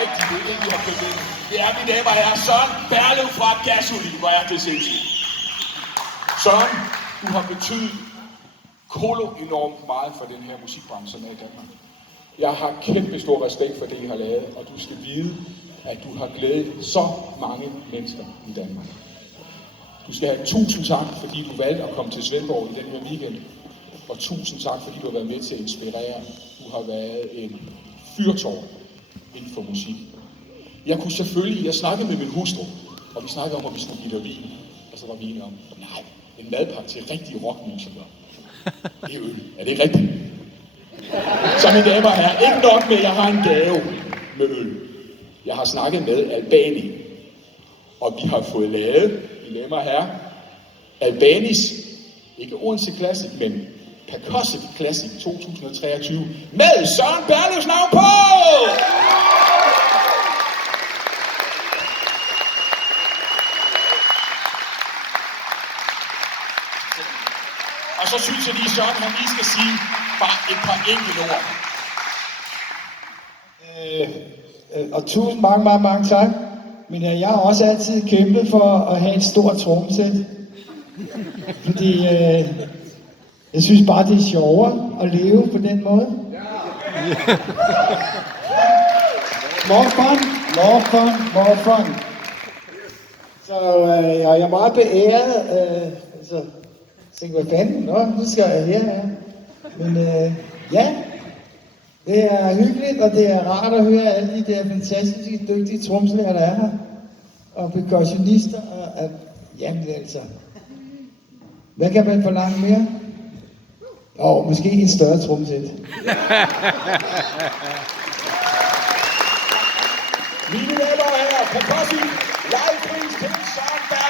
rigtigt, det er det, vi har købt ind. Det er, mine damer og herrer, Søren Berlev fra Gasolin, hvor er det sindssygt. Søren, du har betydet enormt meget for den her musikbranche, som er i Danmark. Jeg har kæmpe stor respekt for det, I har lavet, og du skal vide, at du har glædet så mange mennesker i Danmark. Du skal have 1000 tak, fordi du valgte at komme til Svendborg i den her weekend. Og 1000 tak, fordi du har været med til at inspirere. Du har været en fyrtårn inden for musik. Jeg snakkede med min hustru, og vi snakkede om, at vi skulle give dig vin. Og så var vi enige om, nej, en madpakke til rigtige rockmusikere. Det er øl. Er det ikke rigtigt? Så mine damer og herrer, ikke nok med, at jeg har en gave med øl. Jeg har snakket med Albani, og vi har fået lavet, mine damer og herrer, Albanis, ikke Odense Classic, men Percussive Classic 2023, med Søren Berlevs navn på! Og så synes jeg lige, Søren, han lige skal sige bare et par enkelte ord. Og tusind mange tak. Men jeg har også altid kæmpet for at have et stort trommesæt. Fordi jeg synes bare, det er sjovere at leve på den måde. More fun. Så jeg er meget beæret. Så tænkte, hvad fanden? Nu skal jeg her. Men ja, det er hyggeligt, og det er rart at høre alle de der fantastiske, dygtige tromslærer, der er her. Og percussionister, og jamen altså. Hvad kan man forlange mere? Måske en større trommesæt. Mine damer og herrer, percussive live pris til Søren Berlev.